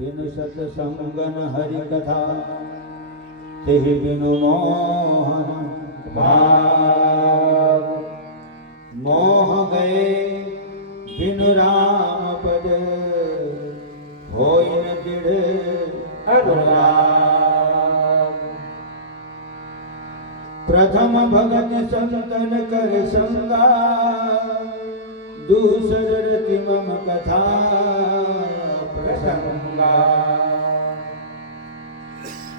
बिनु सतसंगन हरि कथा तेहि बिनु मोहन भाग मोह गए बिनु राम पद होय न दृढ़ अनुराग। प्रथम भगत संतन कर संगा दूसर रति मम कथा प्रसंगा।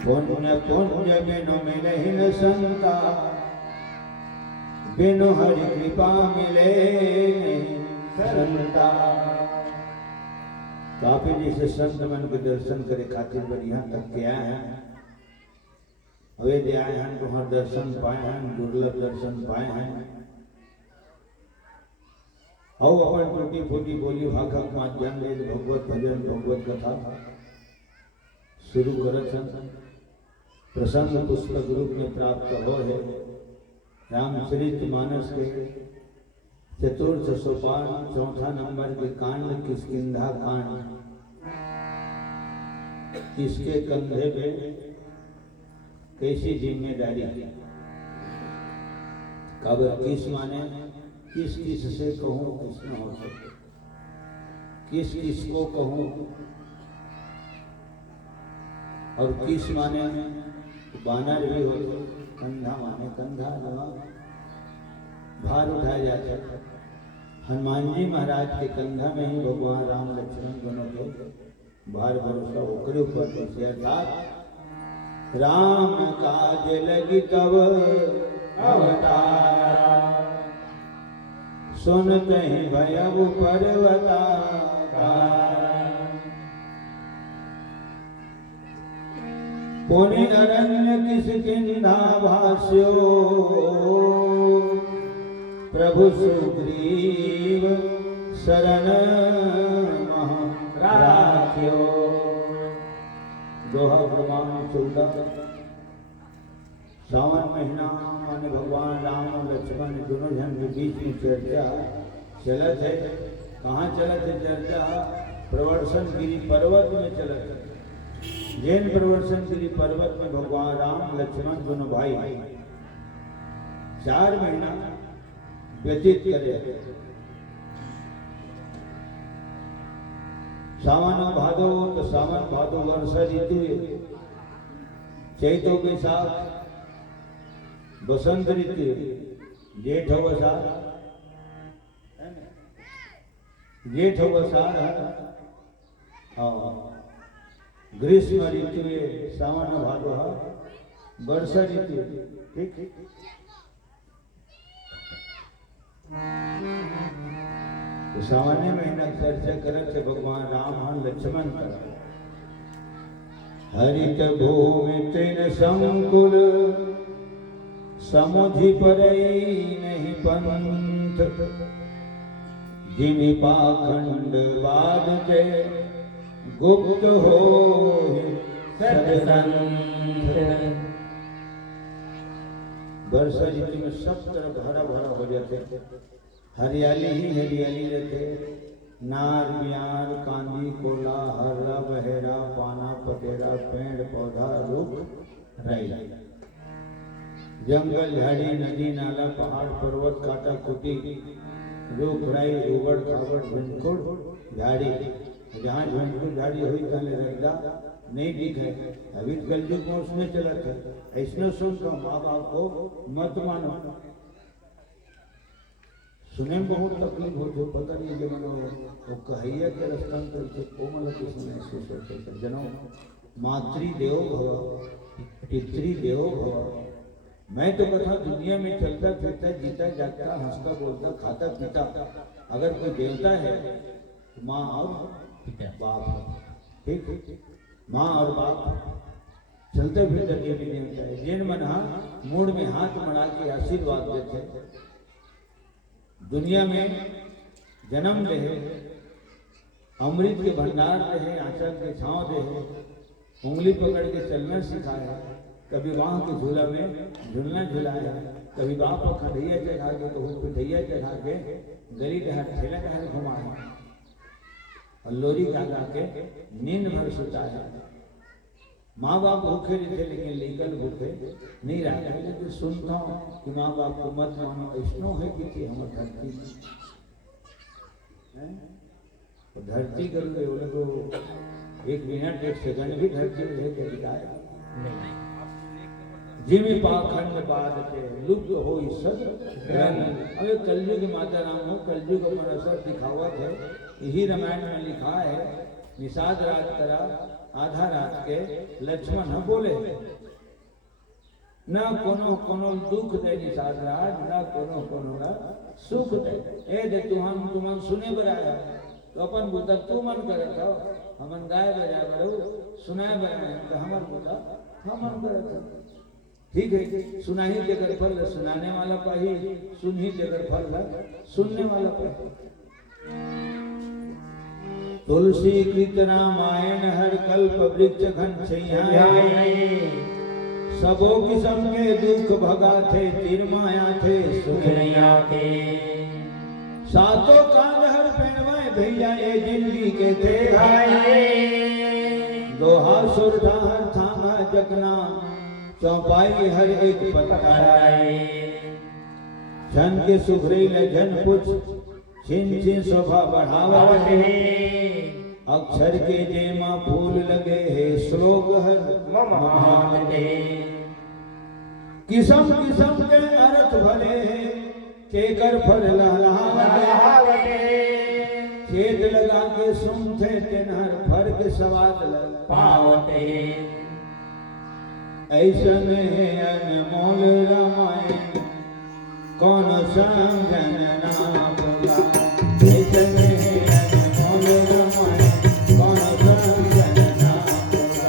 पुण्य पुण्य बिनु मिलहि न संता बिनु हरि कृपा मिले संता। तो आप जैसे संत मन के दर्शन करे खातिर बढ़िया तक के आए हैं, वे दे आए हैं तुम्हार दर्शन पाए हैं, दुर्लभ दर्शन पाए हैं। आओ अपन टूटी फूटी बोली भाखा माध्यम ले भगवत भजन भगवत कथा शुरू करत हैं। प्रसंग पुस्तक रूप में प्राप्त हो है रामचरित मानस के चतुर्थ सोपान चौथा नंबर के कांड किष्किंधा कांड। किसके कंधे पे कैसी जिम्मेदारी, कबर किस माने किस किस से कहूँ किस न हो सके, किस किस को कहूँ, और किस माने बानर भी हो, कंधा माने कंधा भार उठाया जाता है। हनुमान जी महाराज के कंधा में ही भगवान राम लक्ष्मण दोनों के भार भरोसा होकर ऊपर अर्थात राम काज लगी तब अवतारा सुनते ही भयउ पर्वता। पुनि अरण्य किष्किंधा भाष्यो प्रभु सुग्रीव शरण राख्यो। दोहा प्रमाण 14। सावन महीना माने भगवान राम और लक्ष्मण दोनों जन के बीच में चर्चा चलत है। कहाँ चलत है चर्चा? प्रवर्षण गिरी पर्वत में चलत है। जैन प्रवर्षण गिरी पर्वत में भगवान राम लक्ष्मण दोनों भाई 4 महीना व्यतीत करे। सावन भादो तो सावन भादो वर्षा ऋतु है। चैतो बैसाख बसंत ऋतु, जेठ वसार जेठ वसार ग्रीष्म ऋतु सावन भादो वर्षा ऋतु। ठीक तो सामान्य महीना चर्चा करत है भगवान राम लक्ष्मण कर। हरित भूमि तृण संकुल समुझि परई नहीं पंथ जिमि पाखंड वाद के गुप्त हो सत्संग। वर्षा ऋतु में सब तरफ हरा भरा हो जाते, हरियाली ही हरियाली रहते। नार बियार कांदी कोला हरा बहेरा पाना पटेरा पेड़ पौधा रुख राई, जंगल झाड़ी नदी नाला पहाड़ पर्वत काटा कुटी रुख राई उबड़ खाबड़ झुनकुड़ झाड़ी। जहाँ झुनकुड़ झाड़ी हुई तले रद्दा नहीं दिखे। अभी कलयुग में उसमें चला था। ऐसा सुनता माँ बाप को मत मानो। सुने में बहुत तकलीफ हो जो पता नहीं कि मनो वो कहैया के रस्तांतर से कोमल किसी महसूस होते जनो मातृ देवो भव पितृ देवो भव। मैं तो कथा दुनिया में चलता फिरता जीता जागता हंसता बोलता खाता पीता अगर कोई देवता है तो माँ और बाप। ठीक माँ और बाप चलते फिरते देवी देवता है। जिन मन मूड में हाथ मड़ा के आशीर्वाद देते। दुनिया में जन्म दे, अमृत के भंडार रहे, आंचल के छांव दे, उंगली पकड़ के चलना सिखाया, कभी वहां के झूला में झूलना झुलाया, कभी बाप को खड़ैया चढ़ा के तो पिठैया चढ़ा के गली डहर ठेला डहर घुमाया। और लोरी गा गा के नींद भर सुताया। माँ बाप भूखे नहीं थे लेकिन लेकर भूखे नहीं रहा। लेकिन सुनता हूँ कि माँ बाप को मत मानो, ऐसनो है कि थी हम धरती तो धरती कर बोले तो 1 मिनट 1 सेकंड भी धरती रहे के दिखाया जिमी पाखंड बाद के लुप्त हो सद। अरे कलयुग माता राम हो, कलयुग अपन असर दिखावत है। यही रामायण में लिखा है, निषाद रात करा आधा रात के लक्ष्मण बोले, न कोनो कोनो दुख दे निषाद राज, न कोनो कोनो न सुख दे। ए दे तुम सुने बराया तो अपन बुता तू मन करे था, हमन गाय बजा बड़ो सुनाए बराए तो हमर बुता हम मन करे था। ठीक है, सुनाही देकर फल सुनाने वाला पाही, सुनही देकर फल सुनने वाला पाही। तुलसी कृत रामायण हर कल्प वृक्ष घन छैयाए, सबो किस्म के दुख भगा थे, तिरमाया थे सुखैया के। सातों कांड हर पेड़वाए भैया ये जिंदगी के थे घाये। दोहा सुरधा हर थामा जगना, चौपाई हर एक पतराए। क्षण के सुखरेल जन पुछ, छिन छिन शोभा बढ़ावत है। अक्षर के जेमा फूल लगे है, श्लोक हर महान दे। किस्म किस्म के अर्थ भले हैं, केकर फल लहलावते। खेत लगा के सुनते तिनहर फर के स्वाद पावते। ऐसन है अनमोल रामायण, कौन समझन ना बोला। ऐसन है अनमोल रामायण, कौन समझन ना बोला।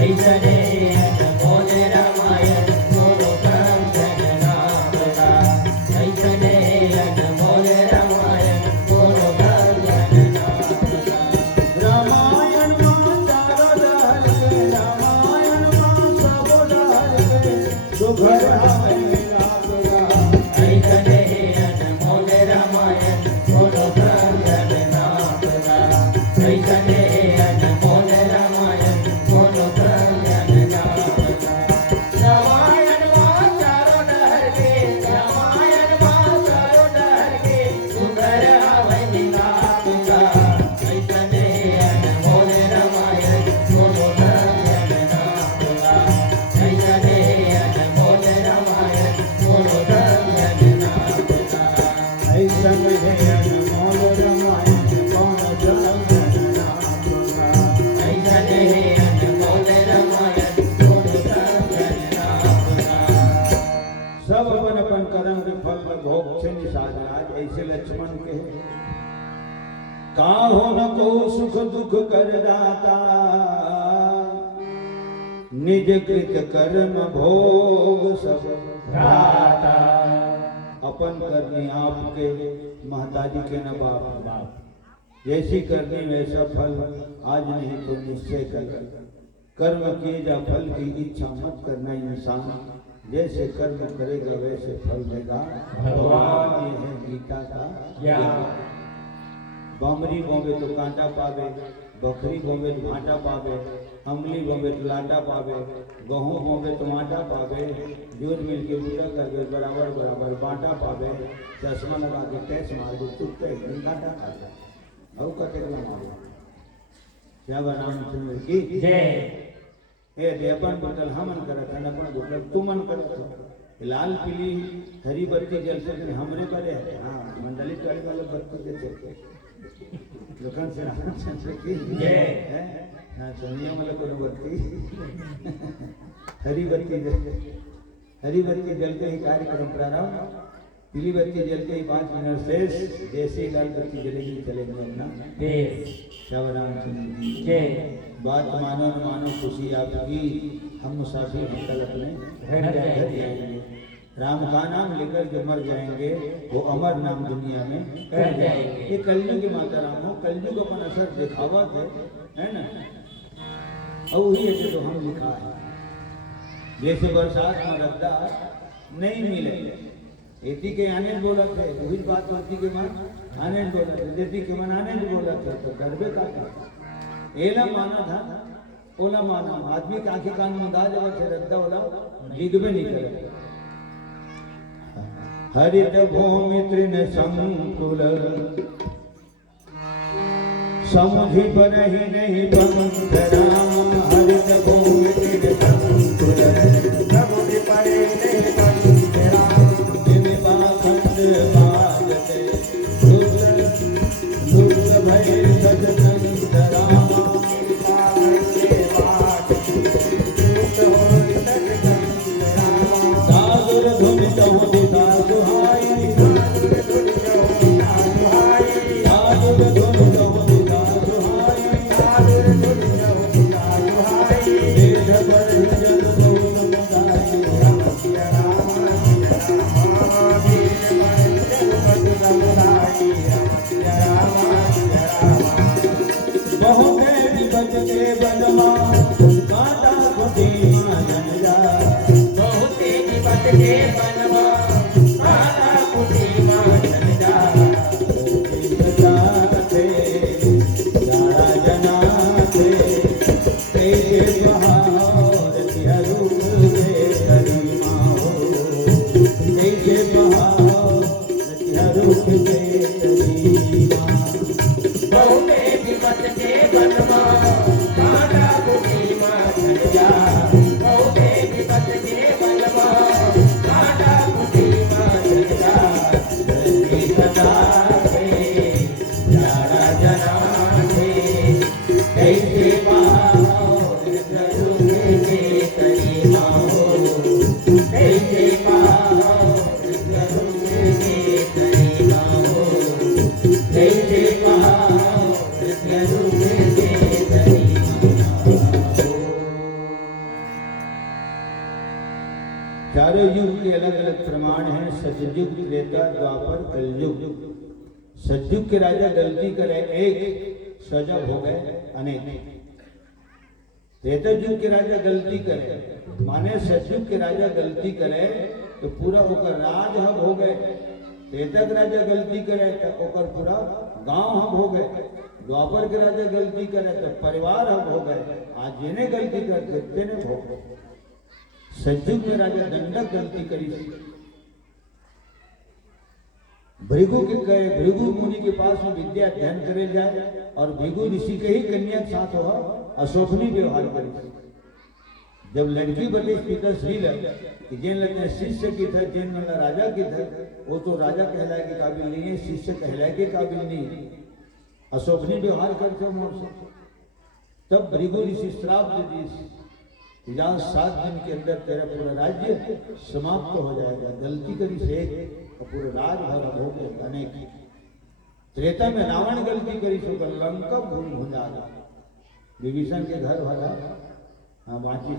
ऐसन है अनमोल रामायण, कौन समझन ना बोला। ऐसन है अनमोल रामायण, कौन समझन ना बोला। रामायण मां चारों दहल के, रामायण सुभर हमें लागला। ऐसन है अनमोल रामायण, कोनो समझन ना बोला। ऐसन है अनमोल रामायण, कोनो समझन ना बोला। रामायण मां चारों डहर के, रामायण मां चारों डहर के, सुभर हमें लागला। ऐसन है अनमोल रामायण, कोनो समझन ना बोला। ऐसन है ऐसन है अनमोल रामायण, कौन समझन ना बोला। ऐसन है अनमोल रामायण, कौन समझन ना बोला। सब अपन अपन कर्म के फल भोग से निषाद राज। ऐसे लक्ष्मण के काहो न को सुख दुख कर दाता, निज कृत कर्म भोग सब दाता। अपन करनी आपके, महताजी के न बाप। जैसी करनी वैसा फल, आज नहीं तो निश्चय कर। कर्म किए जा फल की इच्छा मत करना इंसान, जैसे कर्म करेगा वैसे फल देगा भगवान। ये है गीता का ज्ञान। बमरी बोवे तो कांटा पावे, बकरी बोवे तो भाटा पावे, अमली बोवे तो लाटा पावे, गहूँ बोवे तो आटा पावे, दूध मिल के बूटा करके बराबर बराबर बाटा पावे। चश्मा लगा के टैक्स मार दो, चुप एक दिन काटा खाता और कटे मारो। क्या रामचंद्र की जय। हे देवन बोतल हमन करत है, अपन बोतल तुमन करत हो। लाल पीली हरी बत्ती जल से हमरे करे। हाँ, मंडली चढ़े वाले बत्ती देते लोकन से रामचंद्र की जय है। हाँ, सोनिया वाला को बत्ती हरी बत्ती जलते ही कार्यक्रम प्रारंभ। पीली बत्ती जलते ही 5 मिनट शेष। जैसे लाल बत्ती जलेगी चलेंगे अपना देश। क्या रामचंद्र की जय। बात मानो न मानो खुशी आपकी, हम मुसाफिर हम कल अपने घर जाएंगे। राम का नाम लेकर जो मर जाएंगे वो अमर नाम दुनिया में कर जाएंगे। ये कलयुग की माता राम हो, कलयुग अपन असर दिखावा है ना। और वही है जो हम लिखा है। जैसे बरसात में रद्दा नहीं मिले एती के आने बोला थे वही बात होती के मन आने बोला थे देती के मन आने बोला थे तो डरबे का एला माना था ओला माना आदमी के आंखें कान मुंदा जब थे रद्दा ओला दिगबे नहीं करे हरित भूमि तृण संकुल समुझी पर ही नहीं पंथ राम हरित भूमि तृण संकुल समुझी पर ही नहीं पंथ राम जिन बाखंड बाजते लुप्त भय सजनंद राम सागर धुन चहु दिशा सुहाई सागर धुन चहु दिशा सुहाई देश पर जल बहुत मुदाई बहुत विपद के बनवा काटा खुदी जन जा बहुत विपद के बनवा काटा खुदी जन जा थे जारा जना थे तेरे बहार तिहरू के करीमा हो तेरे बहार तिहरू के करीमा बहुत विपद के बनवा काटा खुदी जन जा बहुत विपद के बनवा काटा खुदी जन जा सदा थे जारा जना थे कैसे पार के करीमा हो कैसे पार के करीमा हो कैसे पार के चारों युग के अलग अलग प्रमाण हैं सतयुग त्रेता द्वापर कलयुग सतयुग के राजा गलती करे एक सजा हो गए अनेक त्रेता युग के राजा गलती करे माने सतयुग के राजा गलती करे तो पूरा ओकर राज हब हो गए त्रेता के राजा गलती करे तो ओकर पूरा गांव हब हो गए द्वापर के राजा गलती करे तो परिवार हब हो गए आज जिन्हें गलती करते तेने भोग सतयुग में राजा दंडक गलती करी भृगु के कहे भृगु मुनि के पास में विद्या अध्ययन करे जाए और भृगु ऋषि के ही कन्या के साथ हो अशोभनीय व्यवहार करे जब लड़की बदे पिता श्री कि जिन लगने शिष्य की था जिन मतलब राजा की था वो तो राजा कहलाए के काबिल नहीं है शिष्य कहलाए के काबिल नहीं अशोभनीय व्यवहार करते मोर से तब भृगु ऋषि श्राप दे दी जहाँ 7 दिन के अंदर तेरा पूरा राज्य समाप्त हो जाएगा गलती करी से पूरा राज भर हो गए अनेक त्रेता में रावण गलती करी सो लंका भूमि हो जाएगा विभीषण के घर वाला हाँ बाकी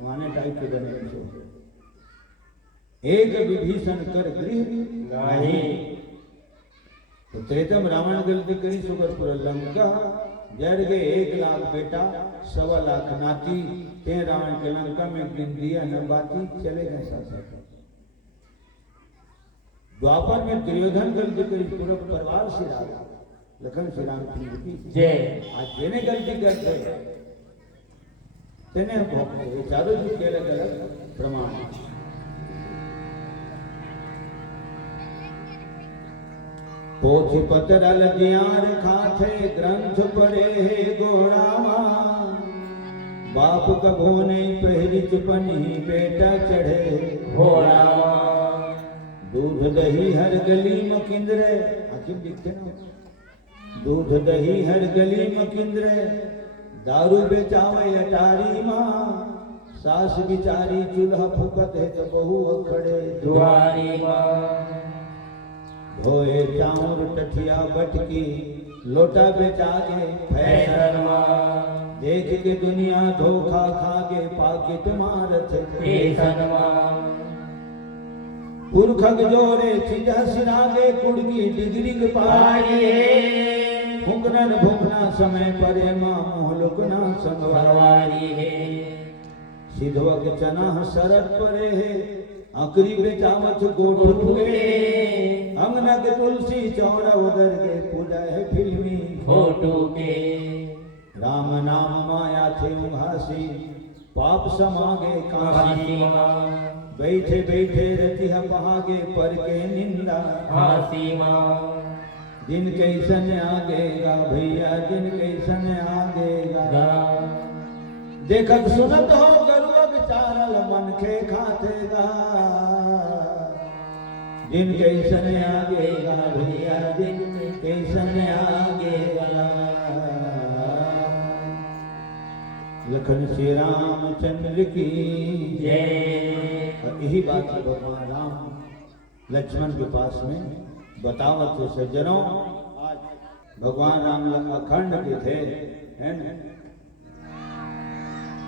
वाने टाइप के बने एक विभीषण कर गृह गाही तो त्रेता में रावण गलती करी सो पूरा लंका जर गए 1 लाख बेटा 1.25 लाख नाती ते रावण के लंका में गिन दिया न बाती चले गए साथ द्वापर में दुर्योधन गलती करी पूरा परिवार से राजा लखन श्री राम की जय आज जेने गलती करते तेने भोगते ये चारों जी के अलग अलग प्रमाण पोथी पत्र लजियार खाथे ग्रंथ पढ़े है गोड़ामा बाप कभो नहीं पहली चुपनी बेटा चढ़े घोड़ामा दूध दही हर गली मकिंद्र हाकिम लिखते ना दूध दही हर गली मकिंद्र दारू बेचावे अटारी माँ सास बिचारी चूल्हा फूकत है तो बहू खड़े दुआरी माँ धोए चाउर टठिया बटकी लोटा बेचा के फैशन देख के दुनिया धोखा खा के पाकिट मारत फैशन पुरखक जोरे चिजा सिरागे कुड़की डिग्री के पाए फुकरन भुकना समय परे माँ मोहलुकना संगवारी है सिधवक चना शरत परे है आखरी पे चामच गोठू के अंगनक तुलसी चौड़ा उधर के पूजा है फिल्मी फोटो के राम नाम माया थे उहासी पाप समागे काशी बैठे बैठे रतिह पहागे पर के निंदा हासी दिन कैसन आगेगा भैया दिन कैसन आगेगा देखत सुनत हो गरुआ विचारल मन के खातेगा दिन कैसन आगेगा भैया दिन कैसन आगेगा लखन श्री रामचंद्र की जय। और यही बात भगवान राम लक्ष्मण के पास में बतावत थे सज्जनों। आज भगवान राम अखंड के थे है न,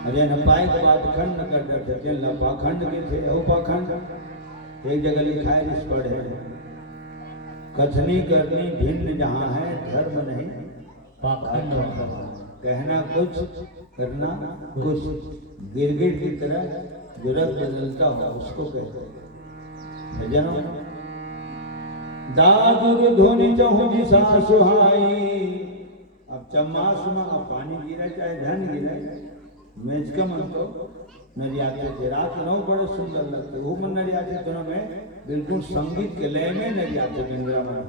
अरे न पाए के बाद खंड कर डरते थे न पाखंड के थे ओ पाखंड एक जगह लिखा है जिस पर है कथनी करनी भिन्न जहाँ है धर्म नहीं पाखंड कहना कुछ करना कुछ गिरगिट की तरह जो रंग बदलता हो उसको कहते हैं जनों। दादुर धोनी चहु दिशा सुहाई अब चम्मास में अब पानी गिरा चाहे धन गिरा मेज का मन तो नरियाते थे रात नौ बड़े सुंदर लगते वो मन नरियाते दोनों में बिल्कुल संगीत के लय में नरियाते बिंद्रा मन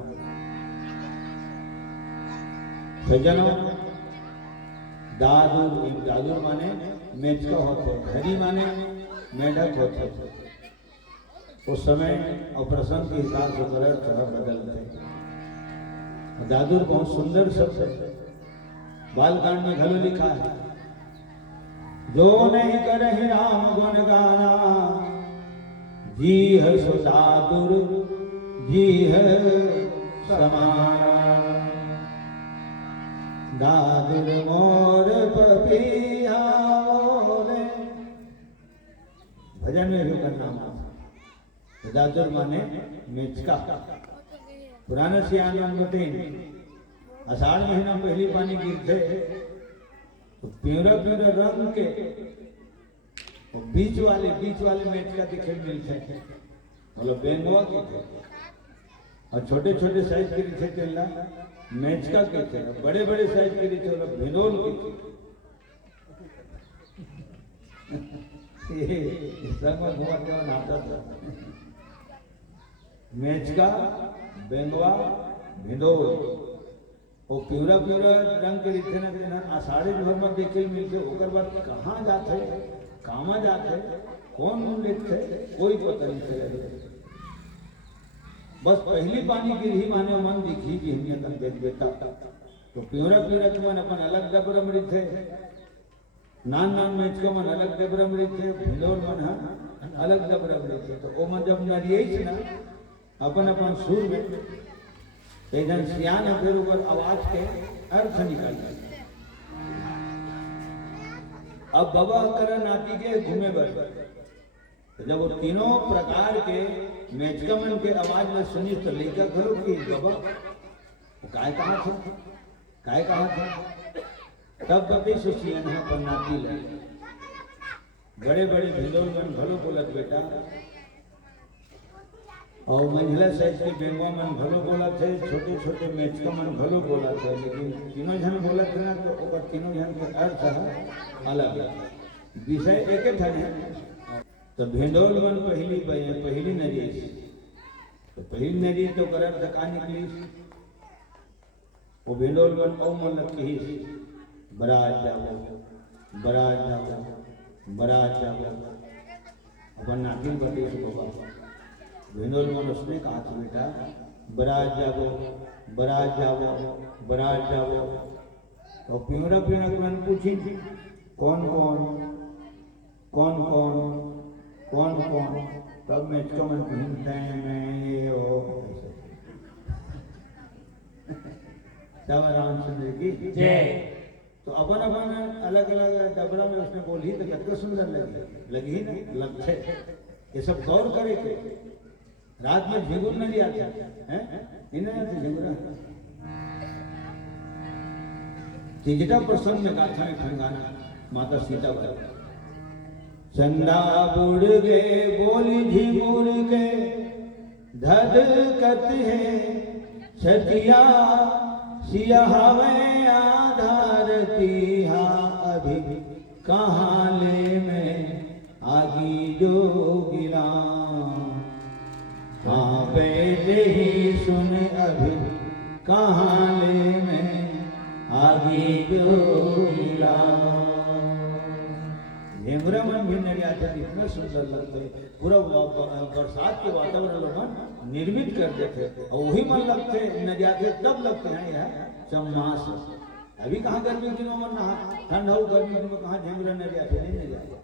सज्जनों। दादुर माने मेचका होते हरी माने मेढक होते उस समय और प्रसंग के हिसाब से कलर थोड़ा बदलते। दादुर बहुत सुंदर शब्द है बालकांड में घलो लिखा है जो नहीं करे राम गुण गाना जी है सो दादुर जी है समाना दादुर मोर पपिया मोरे भजन में भी करना दादुर माने मेचका पुराने सियान में आषाढ़ महीना पहली पानी गिरते तो प्यूरा प्यूरा रंग के और बीच वाले मेचका दिखे मिलते मतलब बेंगवा के थे और छोटे छोटे साइज के थे केला मेचका के थे बड़े बड़े साइज के थे मतलब भिनोल के थे सब घुमा के नहाता था मेचका बेंगवा भिनोल और प्यूरा रंग के रीते ना आषाढ़ी भर में देखे मिलते ओकर बाद कहाँ जाते कामा जाते कौन लिखते कोई पता नहीं चले बस पहली पानी गिर ही माने मन दिखी कि हमने कल देख बेटा तो प्यूरा के मन अपन अलग डबरम रीते नान मैच का मन अलग डबरम रीते भिंडोर मन अलग डबरम रीते तो वो मन जब नरिये ना अपन सुर में जन सियान फिर ऊपर आवाज के अर्थ निकालते अब बाबा कर नाती के घूमे बर तो जब वो तीनों प्रकार के मेचकमन के आवाज में सुनी तो लेकर करो कि बाबा वो काय कहा था तब बते सुसियन है पर नाती ले बड़े भिंडोल मन भलो बोलत बेटा और महिला साइज के बेंगवा मन भलो बोला थे छोटे मेचका मन भलो बोला थे लेकिन तीनों जन बोला थे ना तो ओकर तीनों जन के अर्थ अलग विषय एक था तो भिंडोल मन पहली नदी तो पहली नदी तो कर अर्थ का निकली वो भिंडोल मन ओ मन लग ही बरात जाओ अपन नाती बते बाबा भिंडोल मन उसने कहा था बेटा बरात जाओ तो प्यूरा मन पूछी कौन तब मैं चमन भिनते में ये हो तब रामचंद्र की जय। तो अपन अलग डबरा में उसने बोली तो कितना सुंदर लगी ना लगते ये सब गौर करे थे रात में झिंगुर नहीं आता है इन्हें झिंगुरा तीजटा प्रसंग में गाथा में खंगाना माता सीता चंदा बुड़ गए बोली झिमुर के धधकत है छतिया सियाहवे आधारती हा अभी कहाँ ले में आगी जोगिना हाँ बैठे ही सुन अभी कहाँ ले में आगी जोगिना। हेमरा मन भी नरियाते इतना सुंदर लगते, पूरा बरसात के वातावरण लोग निर्मित कर देते और वही मन लगते नरियाते तब लगते हैं यार चम्मास। अभी कहाँ गर्मी के दिनों में नहा, ठंड हो गर्मी के दिनों में कहाँ झेमरा नरियाते, नहीं नरियाते।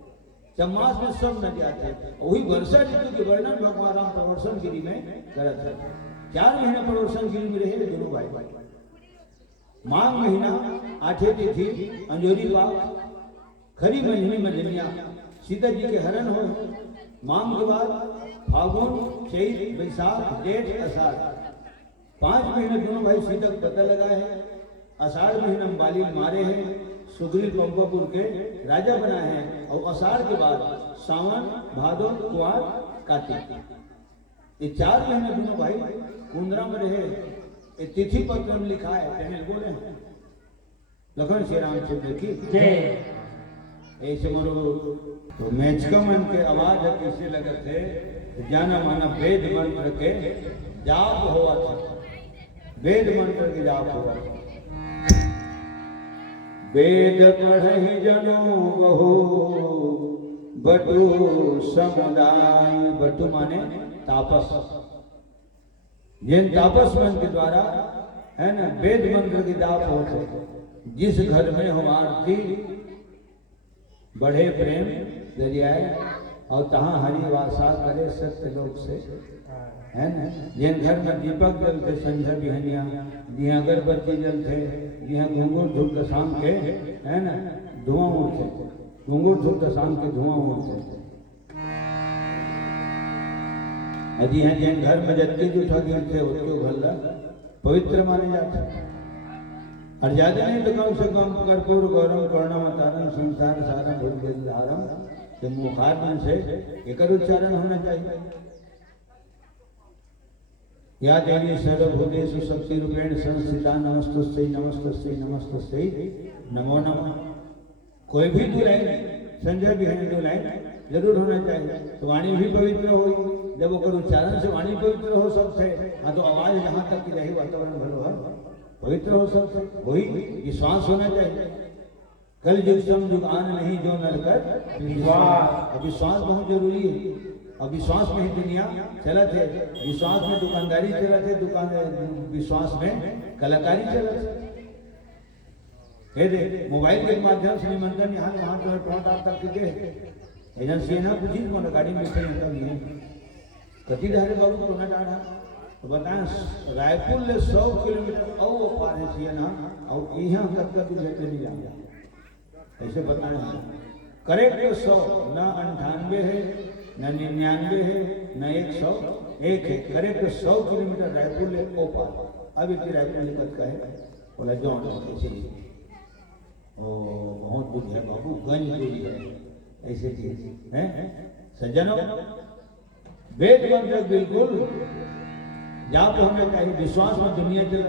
चम्मास में सब नरियाते, वही वर्षा ऋतु के वर्णन भगवान राम प्रवर्षण गिरी में करते थे। 4 महीने प्रवर्षण गिरी में रहे दोनों भाई। माघ महीना 8 तिथि अंजोरी बाग, खरी महीने में जनिया सीता जी के हरण हो। माघ के बाद फागुन चैत बैसाख जेठ अषाढ़ 5 महीने दोनों भाई सीता को पता लगा है। अषाढ़ महीने में बाली मारे हैं, सुग्रीव पंपापुर के राजा बनाए हैं। और अषाढ़ के बाद सावन भादो कुआर कार्तिक, ये 4 महीने दोनों भाई कुंदरा में रहे। ये तिथि पत्र में लिखा है, पहले बोले लखन श्री रामचंद्र की जय। ऐसे मरो तो मैचकमन के आवाज कैसे लगे थे, जाना माना वेद मंत्र के जाप हुआ था, वेद मंत्र के जाप हुआ था। वेद पढ़हि जनो बहु बटु समुदाय, बटु माने तापस, जिन तापस मन के द्वारा है ना वेद मंत्र के जाप होते। जिस घर में हो आरती बढ़े प्रेम दरियाए और तहाँ हरि वासा करे सत्य लोक से, है ना। जिन घर में दीपक जलते संझा बिहनिया, जिहाँ अगरबत्ती जलते, जिहाँ घुंघुर धूप शाम के है ना धुआं उठते, घुंघुर धूप शाम के धुआं उठते। जिहाँ जिन घर में जत्ती जूठा गिरते उसके भल्ला पवित्र माने जाते। और ज्यादा नहीं तो कम से कम कर्पूर गौरम कर्णमतारम संसार सारम भूतधारम के मुखार मन से एक उच्चारण होना चाहिए। या देवी सर्वभूतेषु शक्ति रूपेण संस्थिता नमस्तस्यै नमस्तस्यै नमस्तस्यै नमो नमः। कोई भी 2 लाइन संजय भी है 2 लाइन जरूर होना चाहिए, तो वाणी भी पवित्र होगी। जब वो उच्चारण से वाणी पवित्र हो सकते, हाँ तो आवाज यहाँ तक की रही वातावरण भलो है पवित्र हो सकते, वही विश्वास होना चाहिए। कल युग सम युग आन नहीं जो नरकर विश्वास, विश्वास बहुत जरूरी है। और विश्वास में ही दुनिया चला थे, विश्वास में दुकानदारी चला थे, विश्वास में कलाकारी चला थे। हे दे मोबाइल के माध्यम से निमंत्रण यहाँ वहाँ तो पहुँच आप तक के एजेंसी ना कुछ ही कौन गाड़ी में कति धारे बाबू तो ना जाना तो बताएं रायपुर ले 100 किलोमीटर और वो पार है ना, और यहाँ तक का भी लेते नहीं जाएंगे। ऐसे बताएं करेक्ट 100 ना 98 है न 99 है न 101 है, करेक्ट 100 किलोमीटर रायपुर ले ओ पार। अब इतनी रायपुर निकट का है बोला जौन ऐसे ओ बहुत दूर है बाबू, गंज दूरी है ऐसे चीज है। सज्जनों वेद मंत्र बिल्कुल जाप होना चाहिए, विश्वास में दुनिया चल।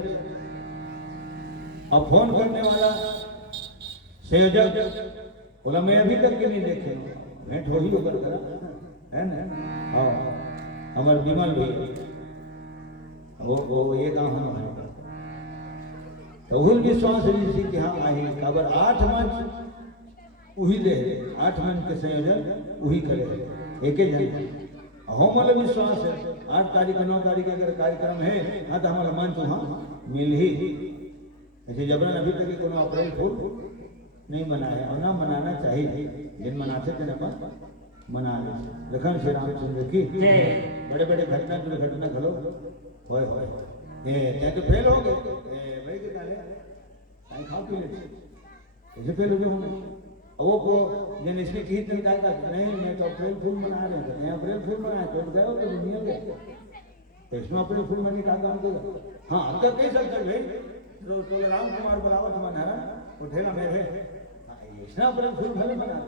अब फोन करने वाला संयोजक बोला मैं अभी तक के नहीं देखे, भेंट हो ही होकर है ना। हाँ हमारे विमल भी वो ये काम है तो उन विश्वास जी कि हाँ आए खबर 8 मंच वही दे, 8 मंच के संयोजन वही करे एक ही जन हम वाला विश्वास है। 8 तारीख 9 तारीख अगर कार्यक्रम है हाँ तो हमारा मंच वहाँ मिल ही। ऐसे जबरन अभी तक कोनो अप्रैल फूल नहीं मनाया और ना मनाना चाहिए, जिन मनाते थे ना मना लखन श्री रामचंद्र की बड़े बड़े घटना दुर्घटना घलो होए होए तो फेल हो गए भाई के डाले कहीं खा पी लेते ऐसे फेल हो गए होंगे। वो को जिन इसने की नहीं डालता नहीं मैं तो अप्रैल फूल मना रहे थे, अप्रैल फूल मनाए तो गए हो तो दुनिया गए तो इसमें अप्रैल फूल मनी का काम करो। हाँ अब तक कह सकते भाई तो राम कुमार बुलावत मन है उठेगा मेरे इसने अप्रैल फूल भले मना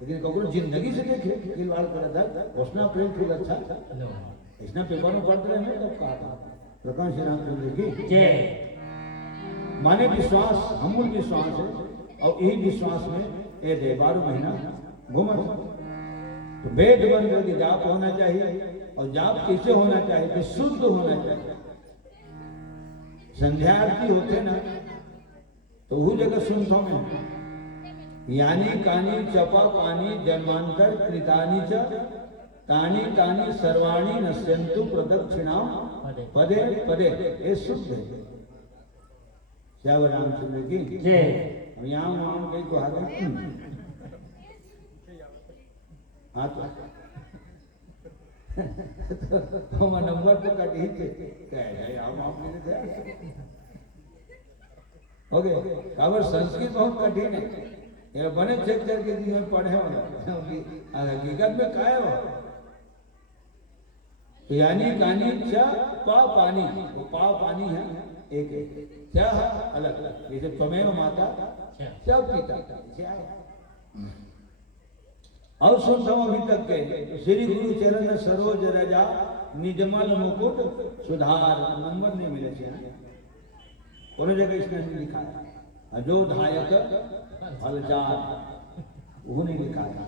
लेकिन ककरो जिंदगी से देखे खिलवाड़ करा था उसने प्रेम फूल अच्छा इसने पेपर में पढ़ते रहे तब कहा था प्रकाश श्री रामचंद्र की जय। माने विश्वास अमूल विश्वास है और यही विश्वास में ये दे 12 महीना घूमत। तो वेद मंत्र की जाप होना चाहिए और जाप कैसे होना चाहिए कि शुद्ध होना चाहिए। संध्या आरती होते ना तो वो जगह सुनता मैं यानी कानी चपा पानी जन्मांतर कृतानी च तानी तानी सर्वाणी नश्यन्तु प्रदक्षिणाम पदे पदे ये शुद्ध है। श्याम रामचंद्र की जय। हम यहाँ वहाँ कहीं को आगे हाँ तो हम नंबर तो कट ही थे कह हम आपने थे ओके काबर संस्कृत बहुत कठिन है ये बने चेक करके जीवन पढ़े हो हकीकत में काय हो तो यानी कानी चा पा पानी वो पा पानी है एक क्या है अलग अलग जैसे त्वमेव माता सब पिता और सुनता हूं अभी तक के श्री गुरु चरण सरोज रजा निजमल मुकुट सुधार नंबर नहीं मिले थे कोनो जगह इसने नहीं लिखा है अजोधायक फलचार वो नहीं लिखा था।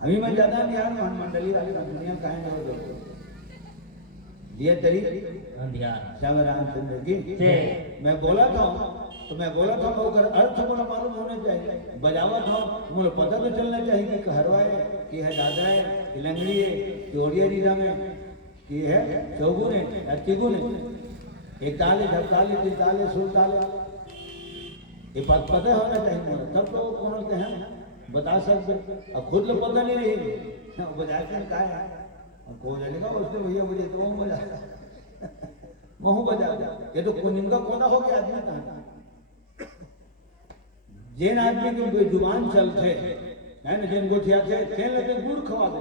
हमें मैं ज्यादा नहीं यार मंडली वाली दुनिया कहेंगे हो दिया तरी श्याम रामचंद्र की मैं बोला था तो मैं बोला था अगर अर्थ मुझे मालूम होना चाहिए बजावा था मुझे पता तो चलना चाहिए कि हरवा है कि है दादा है कि लंगड़ी है कि ओडिया रीरा में कि है चौगुन है या तिगुन है इकतालीस अड़तालीस तिरतालीस सुड़तालीस ये पता होना चाहिए तब तो कौन के हैं बता सकते अब खुद लोग पता नहीं रही बजाते का है को जानेगा उसने भैया मुझे तो बजा महू बजा ये तो कुनिंगा कोना हो गया आदमी का जिन आदमी की बेजुबान चलते है ना जिन गोठिया थे खेल लेते गुड़ खवा दे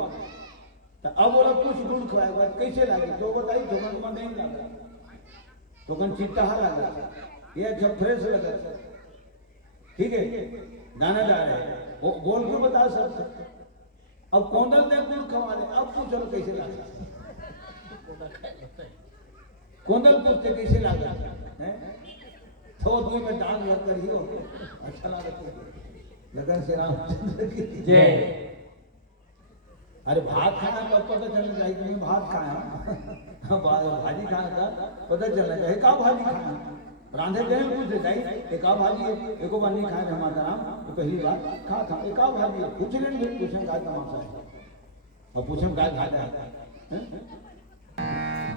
तो अब बोला कुछ गुड़ खवाएगा कैसे लागे तो बताई तो मन नहीं लगा तो कन चिट्टा लगा ये अच्छा फ्रेश लगा ठीक है दानादार है वो बोल के बता सकते अब कौंदल दे गुड़ खवा दे अब पूछ चलो कैसे लागे कौंदल पूछते कैसे लागे तो दो में डाल कर ही हो अच्छा लगा लगन श्री रामचंद्र की जय। अरे भात खाना कब पता चलना चाहिए कि भात खाया भाजी खाना का पता चलना चाहिए का भाजी खाना रांधे जने पूछ जाए एक भाजी है एको बार नहीं खाए हमारा नाम तो पहली बार खा एक भाजी है पूछ लेंगे पूछें का तमाशा है और पूछें का खाता है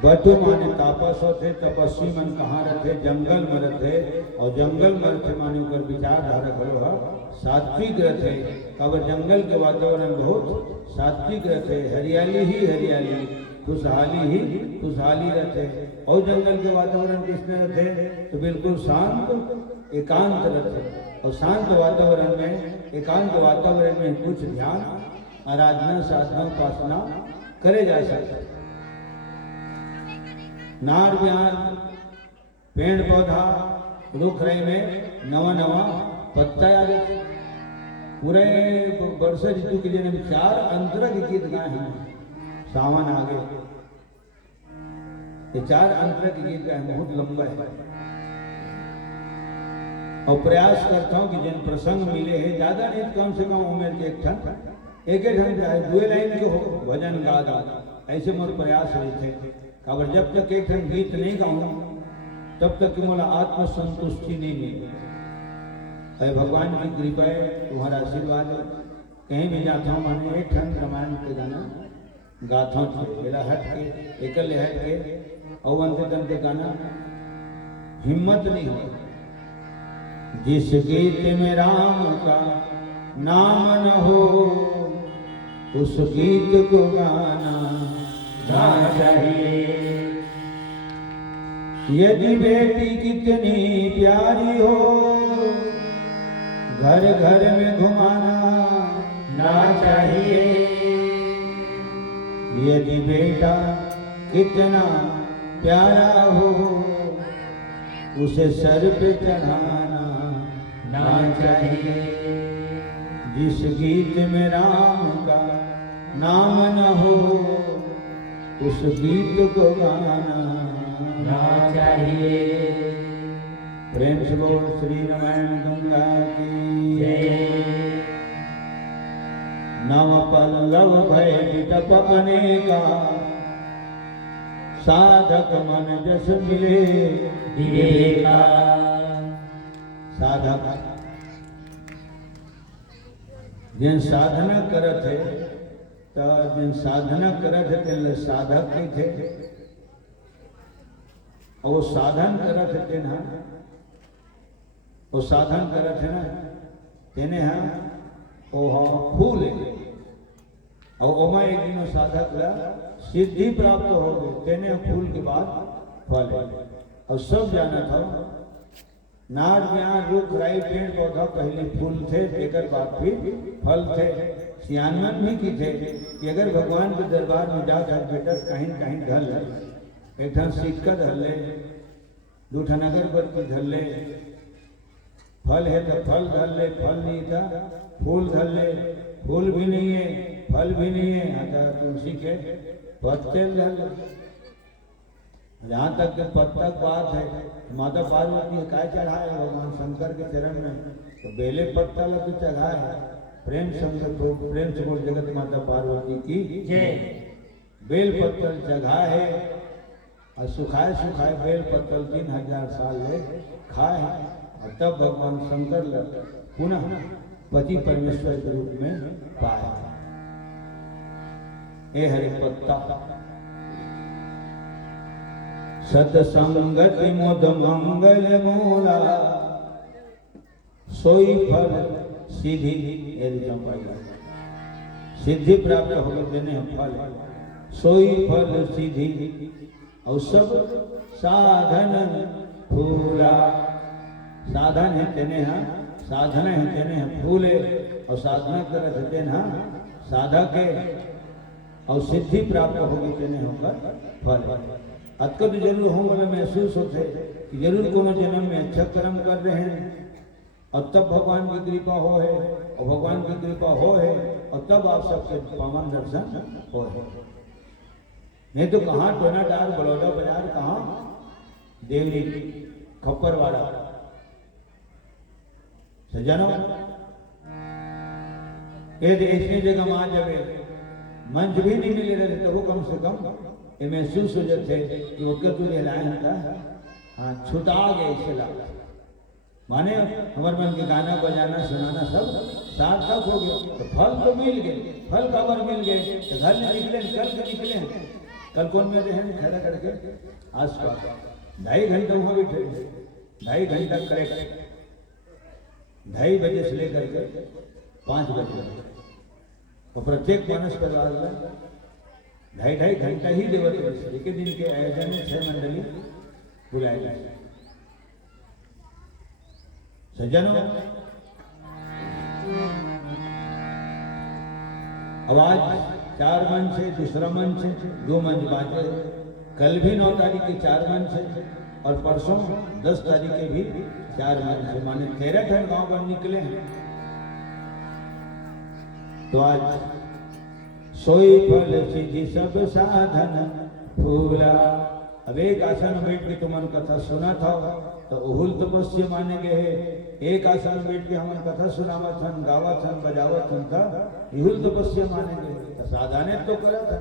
बटु माने तापस थे तपस्वी मन कहाँ रखे जंगल में रखे और जंगल में रखे माने ऊपर विचारधारा खड़ो है सात्विक रखे कब जंगल के वातावरण बहुत सात्विक रखे हरियाली ही हरियाली खुशहाली रखे और जंगल के वातावरण किसने रखे तो बिल्कुल शांत एकांत रखे और शांत वातावरण में एकांत वातावरण में कुछ ध्यान आराधना साधना उपासना करे जा सकते नार बिहार पेड़ पौधा रुख रहे में नवा नवा पत्ता पूरे वर्षा ऋतु के लिए 4 अंतरक गीत गाए हैं सावन आगे ये 4 अंतरक गीत गाए बहुत लंबा है और प्रयास करता हूँ कि जिन प्रसंग मिले हैं ज्यादा नहीं कम से कम उम्र के एक ढंग चाहे 2 लाइन के हो भजन गा गा ऐसे मोर प्रयास रहते खबर जब तक एक ढंग गीत नहीं गाऊंगा तब तक कि मोला आत्म संतुष्टि नहीं मिली है भगवान की कृपा है तुम्हारा आशीर्वाद है कहीं भी जाता हूँ मैंने एक ढंग रामायण के गाना गाथा मेरा हट के एकल हट के अवंत के गाना हिम्मत नहीं हो जिस गीत में राम का नाम न हो उस गीत को गाना चाहिए यदि बेटी कितनी प्यारी हो घर घर में घुमाना ना चाहिए यदि बेटा कितना प्यारा हो उसे सर पे चढ़ाना ना चाहिए जिस गीत में राम का नाम न हो उस गीत को गाना ना चाहिए। प्रेम से बोल श्री रामायण गंगा की जय। नव पल्लव भय विटप अनेका साधक मन जस मिले विवेका। साधक जिन साधना करत है तो जिन साधना करत है तेल साधक ही थे और वो साधन करत है ना वो साधन करत है ना तेने हाँ वो हाँ फूल है और ओमा एक दिन साधक ला सिद्धि प्राप्त हो गई तेने फूल के बाद फल है और सब जाना था नार ब्याह रुख राई पेड़ पौधा पहले फूल थे एकर बाद फिर फल थे। सियानमन भी की थे कि अगर भगवान के दरबार में जाकर बेटा कहीं कहीं ढल एक ठन सिक्का धर ले दू ठन अगरबत्ती धर ले फल है तो फल धर ले फल नहीं था फूल धर ले फूल भी नहीं है फल भी नहीं है आता तुलसी के पत्ते धर ले। जहाँ तक के पत्तक बात है माता पार्वती काय चढ़ाए भगवान शंकर के चरण में तो बेले पत्ता ला तो चढ़ाए प्रेम शंकर प्रेम से बोल जगत माता पार्वती की जय। बेल पत्तल चढ़ा है और सुखाए सुखाए बेल पत्तल 3000 साल ले खाए और तब भगवान शंकर पुनः पति परमेश्वर के रूप में पाए। ए हरि पत्ता सतसंगति मुद मंगल मूला सोई फल सिद्धि सिद्धि प्राप्त हो देने फल सोई फल सिद्धि और सब साधन फूला साधन है तेने हाँ साधना है तेने हाँ फूले और साधना करत तेने हाँ साधक है और सिद्धि प्राप्त होगी तेने होकर फल अतकत जरूर हो वाला महसूस होते कि जरूर कोनो जन्म में अच्छा कर्म कर रहे हैं और तब भगवान की कृपा हो है और भगवान की कृपा हो है और तब आप सबके पावन दर्शन हो है। नहीं तो कहाँ टोना डार बड़ौदा बाजार कहाँ देवरी खप्परवाड़ा सज्जनों ये ऐसी जगह वहां जब मंच भी नहीं मिले रहे तो वो कम से कम ये महसूस हो जाते कि वो क्या तुझे लाए था हाँ छुटा गए इससे माने हमारे मन के गाना बजाना सुनाना सब सार्थक हो गया तो फल तो मिल गए फल खबर मिल गए तो घर में निकले कल के निकले कल कौन में रहे खड़ा करके आस पास 2.5 घंटे वहां भी थे 2.5 घंटा करेक्ट 2:30 बजे से लेकर के 5 बजे और प्रत्येक मानस परिवार में 2.5 घंटा ही देवत एक दिन के आयोजन में 6 मंडली बुलाए गए। सज्जनों आवाज 4 मंच है दूसरा मंच है 2 मंच बाजे कल भी 9 तारीख के 4 मंच है और परसों 10 तारीख के भी 4 मंच है माने 13 ठन गांव पर निकले हैं। तो आज सोई फल सिद्धि सब साधन फूला। अब एक आसन में बैठ के तुमन कथा सुना था तो उहुल तपस्या माने गए एक आसन में बैठ के हमन कथा सुनावत हन गावत हन बजावत हन था इहुल तपस्या माने गए तो साधने तो करा था।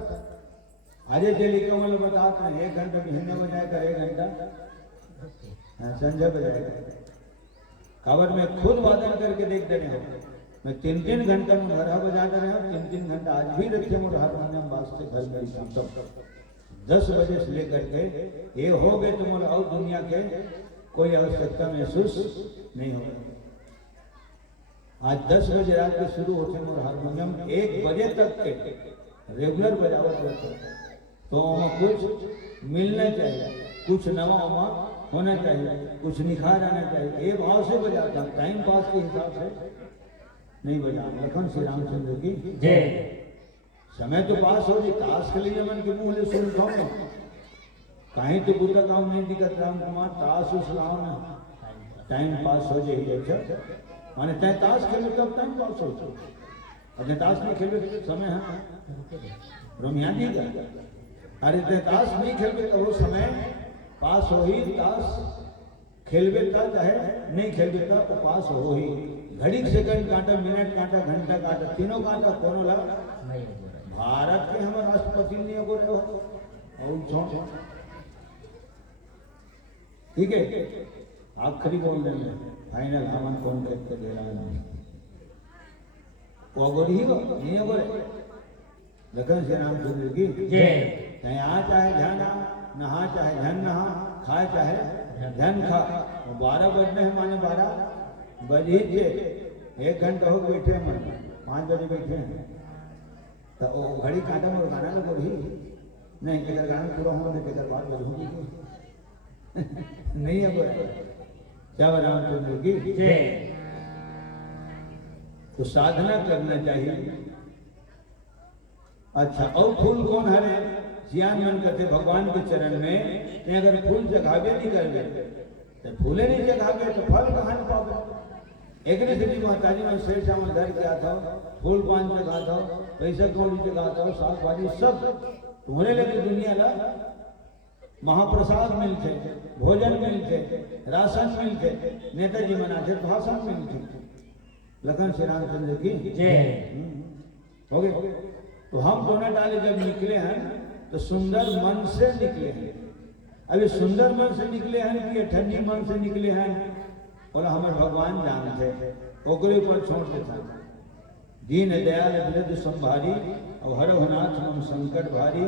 आजे चली कमल बताते हैं 1 घंटा महीने बजाएगा 1 घंटा संजय बजाएगा कावर में खुद वादन करके देख देने हो मैं 3-3 घंटा में घर बजाते रहे 3-3 घंटा आज भी रखे मोर हारमोनियम वास्ते घर में शाम तक 10 बजे से लेकर के ये हो गए तो मोर और दुनिया के कोई आवश्यकता महसूस नहीं होगा। आज 10 बजे रात के शुरू होते मोर हारमोनियम 1 बजे तक के रेगुलर बजावत रहते तो वहाँ कुछ मिलना चाहिए कुछ नवा वहाँ होना चाहिए कुछ निखार आना चाहिए ये भाव से बजाता टाइम पास के हिसाब से नहीं बजा। लखन श्री रामचंद्र की जय। समय तो पास हो जी ताश के लिए मन के मुंह ले सुन खाओ कहीं तो बुद्धा काम नहीं दिखत राम कुमार ताश उस लाओ ना टाइम पास हो जाए अच्छा माने तय ताश खेले तब टाइम पास हो अरे ताश नहीं खेले समय है रमिया नहीं का अरे तय ताश नहीं खेले तो वो समय पास हो ही ताश खेलबे ता चाहे नहीं खेलबे ता तो पास हो ही घड़ी सेकंड कांटा मिनट कांटा घंटा कांटा तीनों कांटा कोनो ला भारत के हमारे राष्ट्रपति नहीं हो रहे हो और छोड़ ठीक है आखिरी बोल देंगे फाइनल हमन कौन कहते दे रहा है वो गोरी ही वो नहीं गोरे लखन श्री राम चंद्र की जय यहाँ चाहे ध्यान नहा चाहे ध्यान नहा खाए चाहे ध्यान खा 12 बजने हैं माने 12 बज ही थे 1 घंटा हो बैठे मन 5 बजे बैठे हैं तो वो घड़ी कांटा में गाना लोग ही नहीं अगर गाना पूरा होने के बाद बजूंगी नहीं है बोला जब रामचंद्र की जय तो साधना करना चाहिए। अच्छा और फूल कौन हरे सियान मन करते भगवान के चरण में ते अगर फूल जगावे नहीं करवे तो फूले नहीं जगावे तो फल कहाँ पावे एक ने सिटी माताजी में शेर चावल घर के आता फूल पान जगाता पैसा कौड़ी जगाता साग भाजी सब होने लगे दुनिया ला महाप्रसाद मिलते भोजन मिलते राशन मिलते नेताजी मनाते भाषण मिलती लखन श्री रामचंद्र की जय हो गए तो हम दोनों डाले जब निकले हैं तो सुंदर मन से निकले हैं अभी सुंदर मन से निकले हैं कि ठंडी मन से निकले हैं और हमारे भगवान जानते ओकरे पर छोड़ते था दीन दयाल विरध संभारी और हर नाथ मम संकट भारी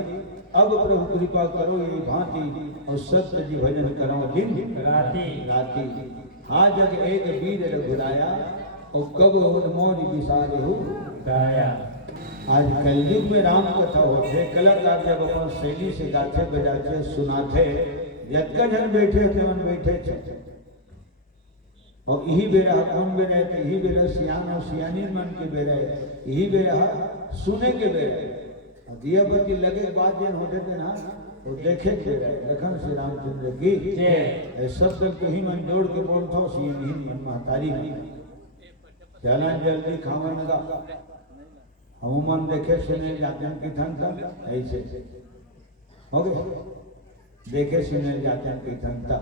अब प्रभु कृपा करो ये भांति और सत्य जी भजन करो दिन राति राति आज जग एक वीर रघुराया और कब मोर विसार हो गाया आज कलयुग में राम कथा होते कलाकार जब अपन शैली से गाते बजाते सुनाते जगह जन बैठे थे मन बैठे थे और यही बेरा कौन बेरा थे यही बेरा सियान और सियानी मन के बेरा यही बेरा सुने के बेरा दियापति लगे बाद जन होते थे ना वो देखे थे लखन श्री रामचंद्र की सब तक तो ही मन जोड़ के बोलता सी मन महतारी चलन जल्दी खावन लगा हम मन देखे सुने जाते हैं कीर्तन का ऐसे हो गए देखे सुने जाते हैं कीर्तन का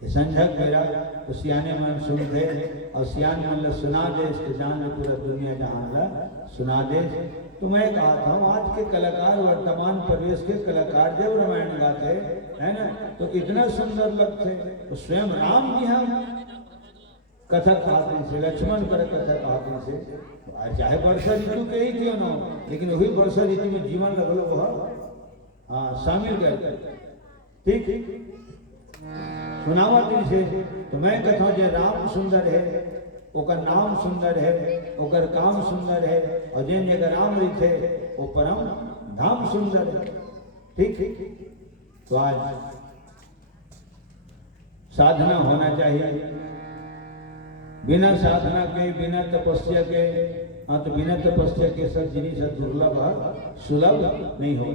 संझक मेरा तो सियाने मन सुनते और सियान मन सुना दे इसके जान पूरा दुनिया जहां सुना दे तो मैं कहा था आज के कलाकार वर्तमान प्रवेश के कलाकार जब रामायण गाते है ना तो इतना सुंदर लगते तो स्वयं राम जी हम कथक आते से लक्ष्मण पर कथक आते से चाहे वर्षा ऋतु के ही क्यों ना लेकिन वही वर्षा ऋतु में जीवन लगलो वह हाँ शामिल कर ठीक सुनावा से तो मैं कहता हूँ जो राम सुंदर है ओकर नाम सुंदर है ओकर काम सुंदर है और जिन जगह राम रहते वो परम धाम सुंदर है ठीक तो आज साधना होना चाहिए बिना साधना के बिना तपस्या के तो बिना तपस्या के सब जिनिस दुर्लभ सुलभ नहीं हो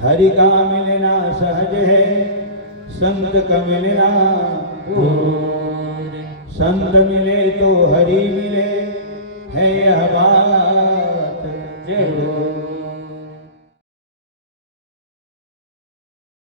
हरि का मिलना सहज है संत का मिलना संत मिले तो हरि मिले